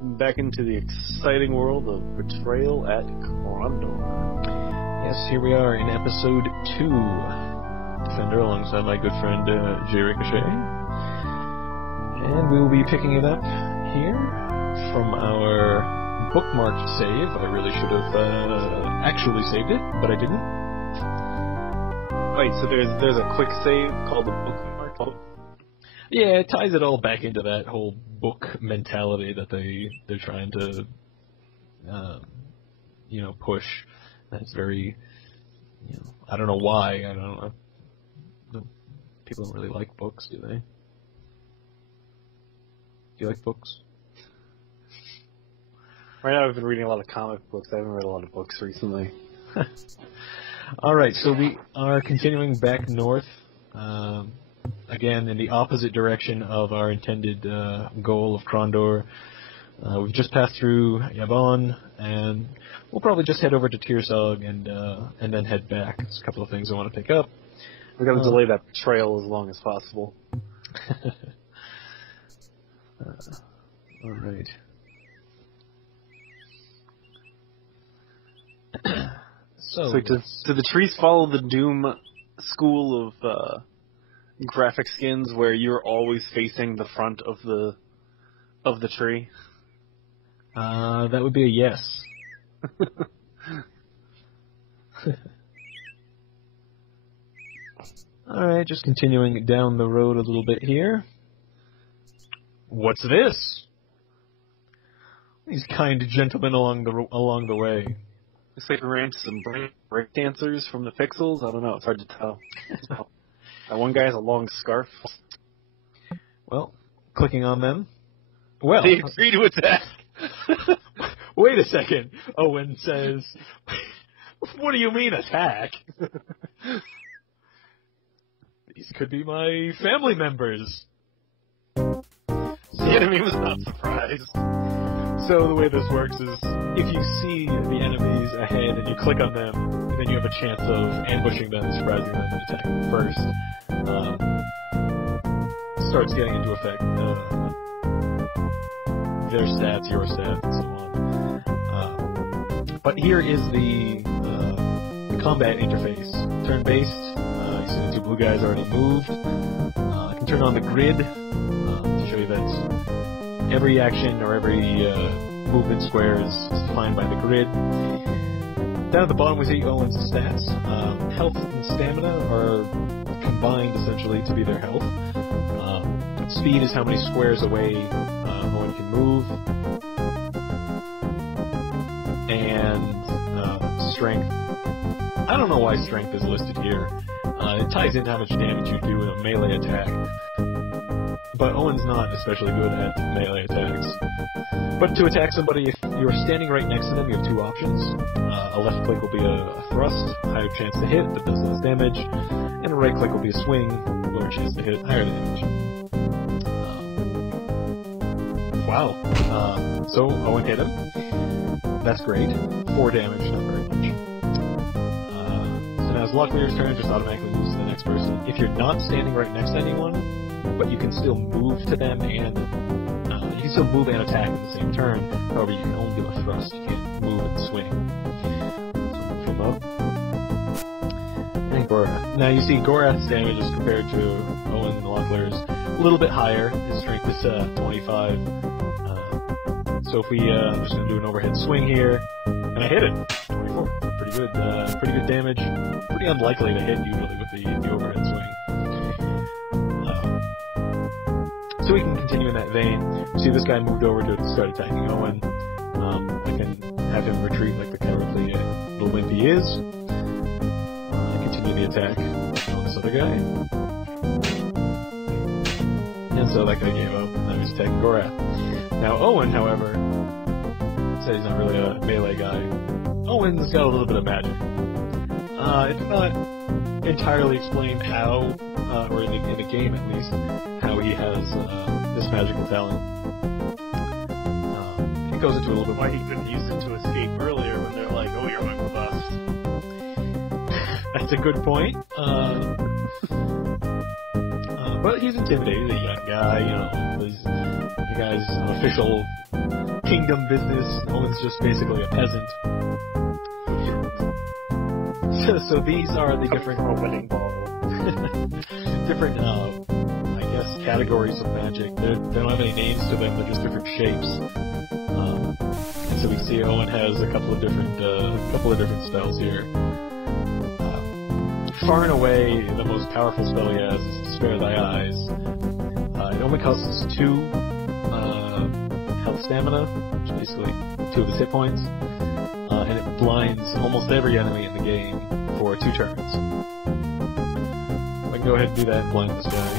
back into the exciting world of Betrayal at Krondor. Yes, here we are in episode 2. Defender alongside my good friend J. Ricochet. And we will be picking it up here from our bookmarked save. I really should have actually saved it, but I didn't. Wait, so there's a quick save called the bookmark? Yeah, it ties it all back into that whole book mentality that they're trying to, push. That's very, I don't know why. I don't know. People don't really like books, do they? Do you like books? Right now I've been reading a lot of comic books. I haven't read a lot of books recently. Alright, so we are continuing back north. Again, in the opposite direction of our intended goal of Krondor. We've just passed through Yavon, and we'll probably just head over to Tirsog and then head back. There's a couple of things I want to pick up. We've got to delay that betrayal as long as possible. Alright. So do the trees follow the Doom school of graphic skins where you're always facing the front of the tree? That would be a yes. Alright, just continuing down the road a little bit here. What's this? These kind gentlemen along the way. Looks like we ran into some break dancers from the Pixels. I don't know, it's hard to tell. That one guy has a long scarf. Well, clicking on them. Well, they agree to attack. Wait a second. Owen says, "What do you mean attack? These could be my family members." The enemy was not surprised. So the way this works is, if you see the enemies ahead and you click on them, then you have a chance of ambushing them, surprising them, and attacking them first. Starts getting into effect. Their stats, your stats, and so on. But here is the combat interface. Turn-based. You see the two blue guys already moved. I can turn on the grid to show you that every action or every movement square is defined by the grid. Down at the bottom we see Owen's stats. Health and stamina are combined essentially to be their health. Speed is how many squares away Owen can move. And strength. I don't know why strength is listed here. It ties into how much damage you do in a melee attack. But Owen's not especially good at melee attacks. But to attack somebody, if you're standing right next to them, you have two options. A left click will be a thrust, higher chance to hit, but does less damage. And a right click will be a swing, lower chance to hit, higher damage. Wow. So Owen hit him. That's great. 4 damage, not very much. So now it's Locklear's turn, just automatically moves to the next person. If you're not standing right next to anyone, but you can still move to them and you can still move and attack at the same turn. However, you can only do a thrust. You can't move and swing. So move him up. And Gorath. Now you see Gorath's damage is compared to Owen and Locklear's a little bit higher. His strength is 25. So if we I'm just gonna do an overhead swing here, and I hit it. 24. Pretty good. Pretty good damage. Pretty unlikely to hit usually with the overhead swing. So we can continue in that vein. See, this guy moved over to start attacking Owen. I can have him retreat like the cowardly little wimp he is. Continue the attack on this other guy. And so that guy gave up. Now he's attacking Gorath. Now Owen, however, said he's not really a melee guy. Owen's got a little bit of magic. It's not entirely explained how, or in the game at least, how he has this magical talent. It goes into a little bit why he couldn't use it to escape earlier when they're like, "Oh, you're going with us." That's a good point. But he's intimidated, a young guy, he's guy's official kingdom business. Owen's just basically a peasant. So these are the different wedding ball. different, I guess, categories of magic. They don't have any names to them. They're just different shapes. And so we see Owen has a couple of different spells here. Far and away, the most powerful spell he has is to Spare Thy Eyes. It only costs 2 health stamina, which is basically 2 of his hit points, and it blinds almost every enemy in the game for 2 turns. I can go ahead and do that and blind this guy.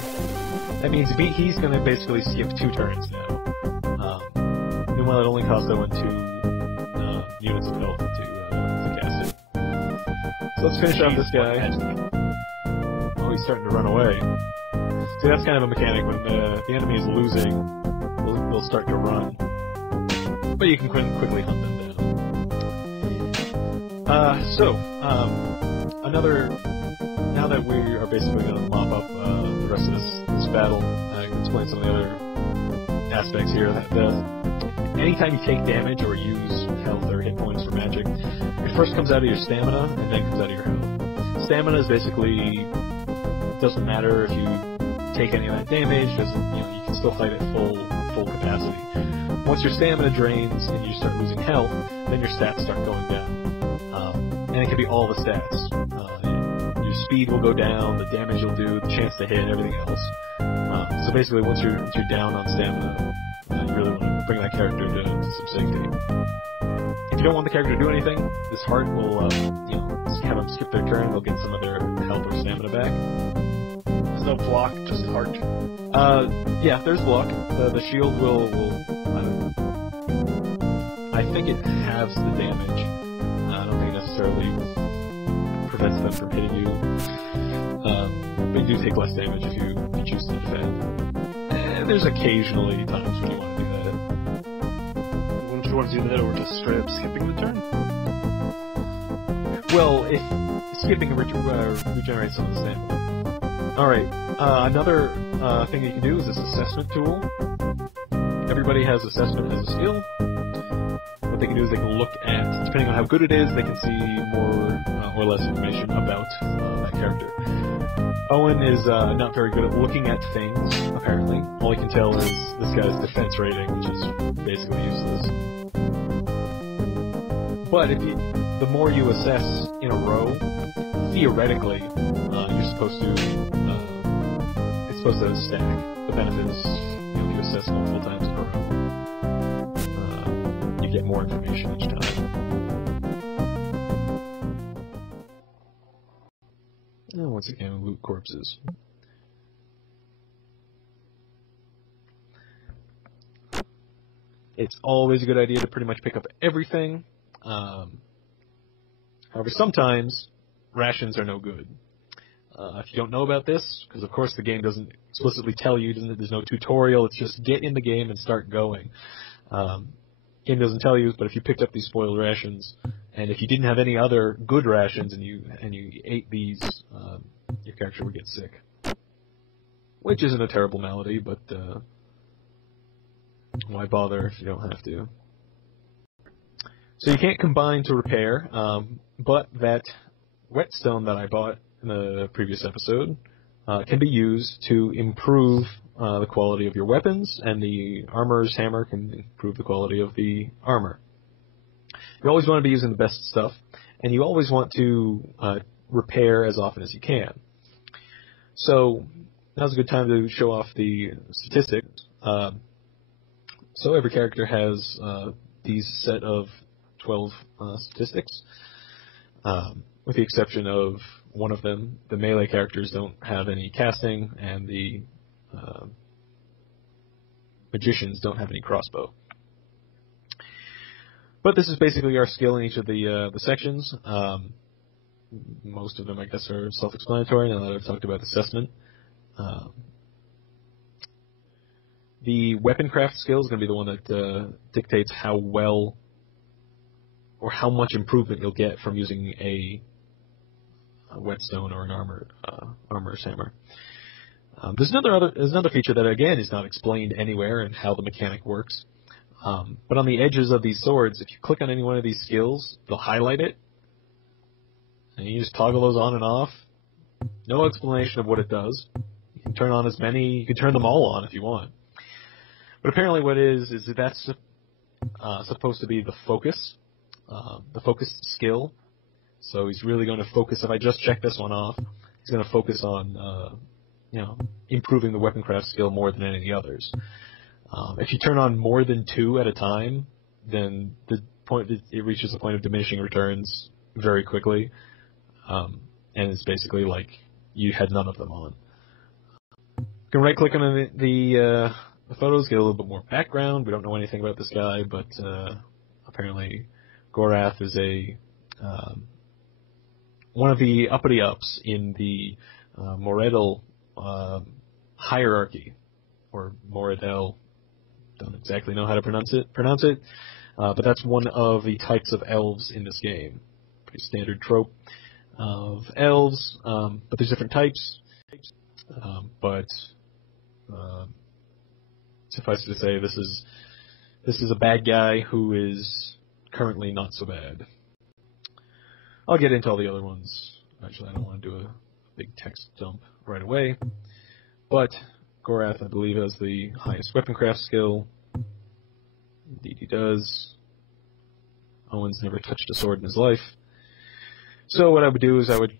That means he's going to basically skip 2 turns now. Meanwhile, it only costs Owen 2 units of health to cast it. So let's finish off this guy. Oh, he's starting to run away. See, that's kind of a mechanic. When the enemy is losing, they'll start to run. But you can quickly hunt them down. Now that we are basically going to mop up the rest of this battle, I can explain some of the other aspects here. Anytime you take damage or use health or hit points for magic, it first comes out of your stamina and then comes out of your health. Stamina is basically, doesn't matter if you take any of that damage, you can still fight at full capacity. Once your stamina drains and you start losing health, then your stats start going down. And it can be all the stats. Your speed will go down, the damage you'll do, the chance to hit, everything else. So basically, once you're down on stamina, you really want to bring that character to some safety. If you don't want the character to do anything, this heart will, have them skip their turn. They'll get some of their health or stamina back. There's no block, just heart. Yeah, there's block. The shield will I think it halves the damage. I don't think it necessarily prevents them from hitting you. But you do take less damage if you choose to defend. And there's occasionally times when you want to do that. Wouldn't you want to do that, or just straight up skipping the turn? Well, if skipping regenerates some of the stamina. Alright, another thing you can do is this assessment tool. Everybody has assessment as a skill. What they can do is they can look at, depending on how good it is, they can see more or less information about that character. Owen is not very good at looking at things, apparently. All he can tell is this guy's defense rating, which is basically useless. But the more you assess in a row, theoretically, you're supposed to, it's supposed to stack. The benefit is, if you assess multiple times in a row, you get more information each time. And once again, loot corpses. It's always a good idea to pretty much pick up everything. However, sometimes rations are no good. If you don't know about this, because of course the game doesn't explicitly tell you, there's no tutorial, it's just get in the game and start going. Game doesn't tell you, but if you picked up these spoiled rations, and if you didn't have any other good rations and you ate these, your character would get sick. Which isn't a terrible malady, but why bother if you don't have to? So you can't combine to repair, but that whetstone that I bought in the previous episode can be used to improve the quality of your weapons, and the armorer's hammer can improve the quality of the armor. You always want to be using the best stuff, and you always want to repair as often as you can. So now's a good time to show off the statistics. So every character has these set of 12 statistics, with the exception of one of them. The melee characters don't have any casting, and the magicians don't have any crossbow. But this is basically our skill in each of the sections. Most of them, I guess, are self-explanatory now that I've talked about assessment. The weapon craft skill is going to be the one that dictates how well or how much improvement you'll get from using a whetstone or an armorer's hammer. There's another feature that, again, is not explained anywhere and how the mechanic works. But on the edges of these swords, if you click on any one of these skills, they'll highlight it. And you just toggle those on and off. No explanation of what it does. You can turn on as many, you can turn them all on if you want. But apparently what it is that that's supposed to be the focus skill. So he's really going to focus, if I just check this one off, he's going to focus on, improving the weaponcraft skill more than any of the others. If you turn on more than 2 at a time, then it reaches a point of diminishing returns very quickly. And it's basically like you had none of them on. You can right-click on the photos, get a little bit more background. We don't know anything about this guy, but apparently Gorath is one of the uppity-ups in the Moredel hierarchy, or Moredel. Don't exactly know how to pronounce it, but that's one of the types of elves in this game. Pretty standard trope of elves, but there's different types. But suffice it to say, this is a bad guy who is currently not so bad. I'll get into all the other ones. Actually, I don't want to do a big text dump right away. But Gorath, I believe, has the highest weaponcraft skill. Indeed he does. Owen's never touched a sword in his life. So what I would do is I would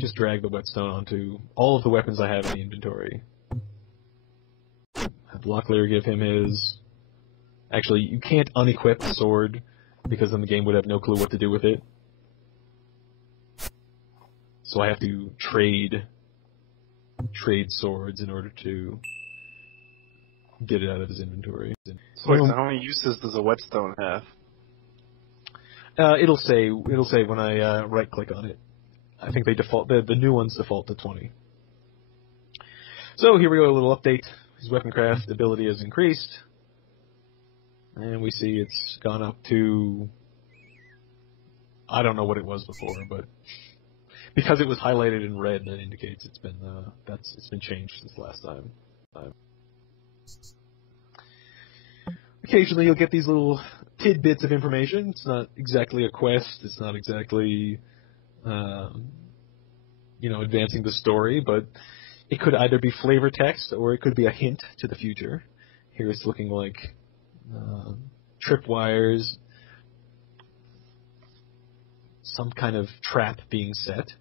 just drag the whetstone onto all of the weapons I have in the inventory. Have Locklear give him his... Actually, you can't unequip the sword, because then the game would have no clue what to do with it. So I have to trade swords in order to get it out of his inventory. So how many uses does a whetstone have? It'll say when I right-click on it. I think they default the new ones default to 20. So here we go, a little update. His weaponcraft ability has increased, and we see it's gone up to, I don't know what it was before, but because it was highlighted in red, that indicates it's been changed since last time. Occasionally you'll get these little tidbits of information. It's not exactly a quest. It's not exactly, advancing the story, but it could either be flavor text or it could be a hint to the future. Here it's looking like tripwires, some kind of trap being set.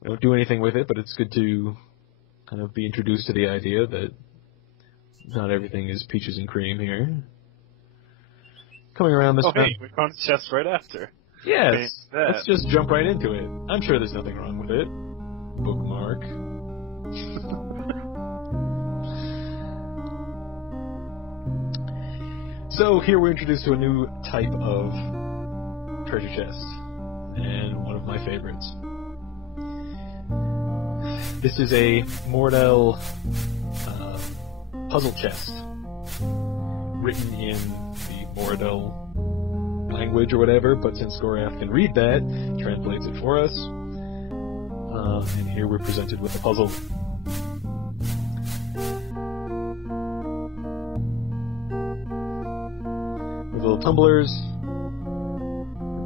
We don't do anything with it, but it's good to kind of be introduced to the idea that not everything is peaches and cream here. Coming around this... hey, we found the chest right after. Yes, let's just jump right into it. I'm sure there's nothing wrong with it. Bookmark. So here we're introduced to a new type of treasure chest, and one of my favorites. This is a Mordel puzzle chest, written in the Mordel language or whatever, but since Gorath can read that, it translates it for us. And here we're presented with a puzzle. With little tumblers,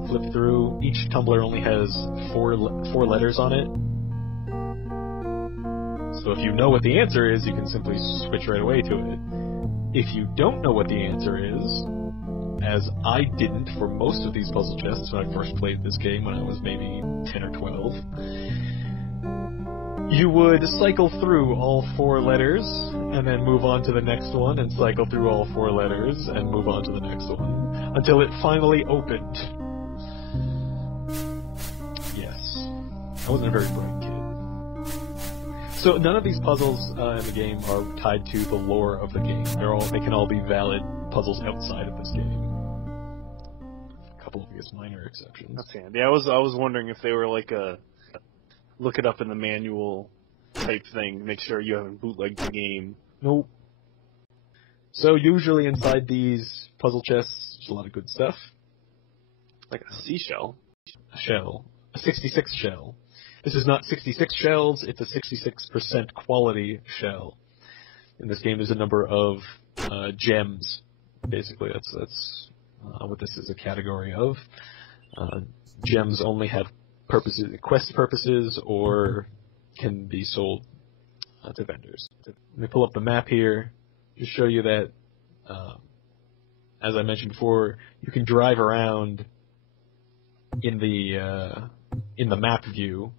flip through. Each tumbler only has four letters on it. So if you know what the answer is, you can simply switch right away to it. If you don't know what the answer is, as I didn't for most of these puzzle chests when I first played this game when I was maybe 10 or 12, you would cycle through all 4 letters, and then move on to the next one, and cycle through all 4 letters, and move on to the next one, until it finally opened. Yes. I wasn't a very bright kid. So none of these puzzles in the game are tied to the lore of the game. They can all be valid puzzles outside of this game. A couple of, I guess, minor exceptions. That's handy. I was wondering if they were like a look it up in the manual type thing, make sure you haven't bootlegged the game. Nope. So usually inside these puzzle chests, there's a lot of good stuff. Like a seashell. A shell. a 66 shell. This is not 66 shells, it's a 66% quality shell. In this game, there's a number of gems. Basically, that's what this is a category of. Gems only have quest purposes, or can be sold to vendors. Let me pull up the map here to show you that, as I mentioned before, you can drive around in the map view,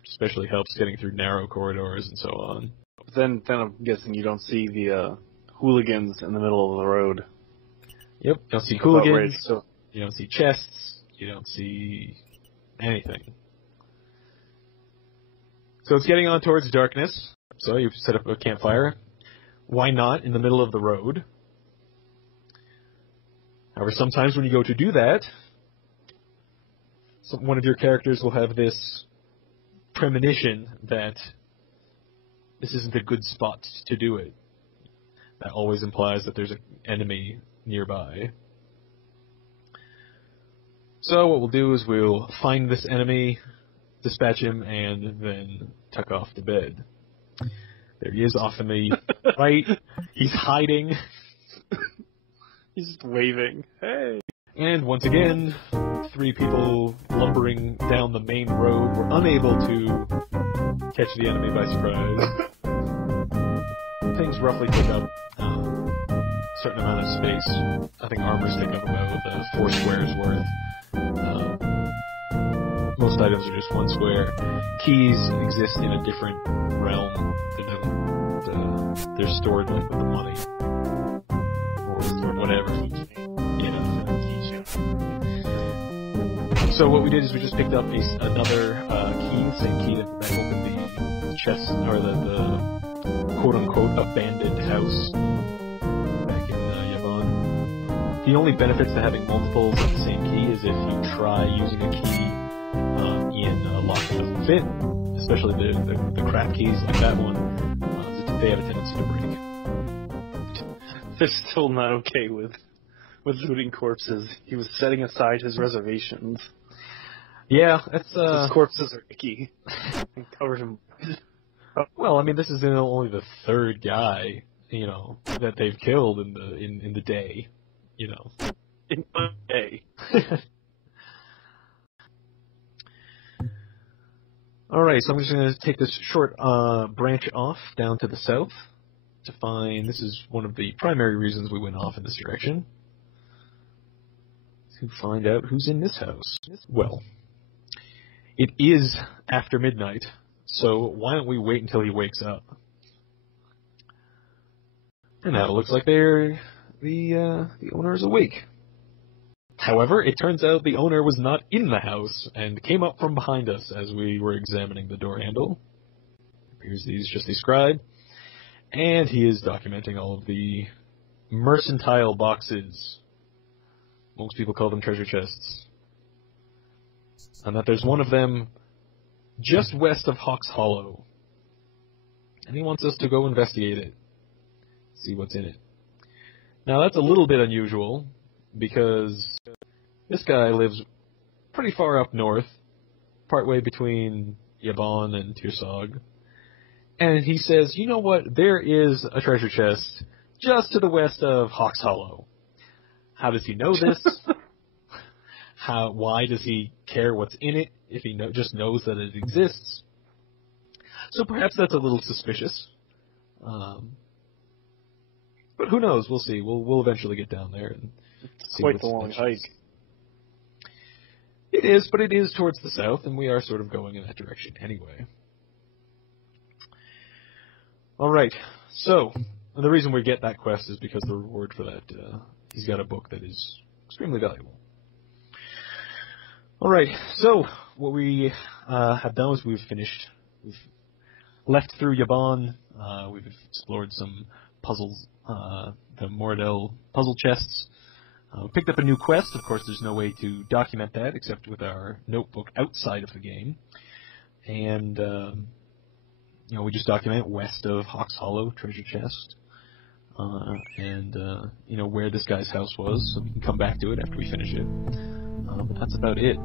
which especially helps getting through narrow corridors and so on. Then I'm guessing you don't see the hooligans in the middle of the road. Yep, you don't see hooligans, So you don't see chests, you don't see anything. So it's getting on towards darkness, so you've set up a campfire. Why not in the middle of the road? However, sometimes when you go to do that, one of your characters will have this premonition that this isn't a good spot to do it. That always implies that there's an enemy nearby. So what we'll do is we'll find this enemy, dispatch him, and then tuck off to bed. There he is off in the right. He's hiding. he's just waving. Hey! And once again, 3 people lumbering down the main road were unable to catch the enemy by surprise. Things roughly take up a certain amount of space. I think armors take up about 4 squares worth. Most items are just 1 square. Keys exist in a different realm. They're stored like with the money. Or stored whatever. Yeah. So what we did is we just picked up another key, the same key that opened the chest, or the quote-unquote abandoned house back in Yavon. The only benefits to having multiples of the same key is if you try using a key in a lock that doesn't fit, especially the crap keys like that one, they have a tendency to break. They're still not okay with looting corpses. He was setting aside his reservations. Yeah, that's his corpses are icky. And covered him. Well, I mean, this is only the 3rd guy, that they've killed in the day, In one day. Alright, so I'm just going to take this short branch off down to the south to find, this is one of the primary reasons we went off in this direction, to find out who's in this house. Well, it is after midnight, so why don't we wait until he wakes up? And now it looks like the owner is awake. However, it turns out the owner was not in the house and came up from behind us as we were examining the door handle. Here's these just described. And he is documenting all of the mercantile boxes. Most people call them treasure chests. And that there's one of them just west of Hawk's Hollow. And he wants us to go investigate it. See what's in it. Now that's a little bit unusual, because this guy lives pretty far up north, partway between Yavon and Tirsog. And he says, you know what, there is a treasure chest just to the west of Hawk's Hollow. How does he know this? Why does he care what's in it if he just knows that it exists? So perhaps that's a little suspicious. But who knows? We'll see. We'll eventually get down there and see. Quite the long hike. It is, but it is towards the south, and we are sort of going in that direction anyway. All right. So the reason we get that quest is because the reward for that, he's got a book that is extremely valuable. All right. So what we have done is we've left through Yavon. We've explored some puzzles, the Moradel puzzle chests. Picked up a new quest. Of course, there's no way to document that except with our notebook outside of the game. And, we just document west of Hawk's Hollow treasure chest. And where this guy's house was, so we can come back to it after we finish it. But that's about it.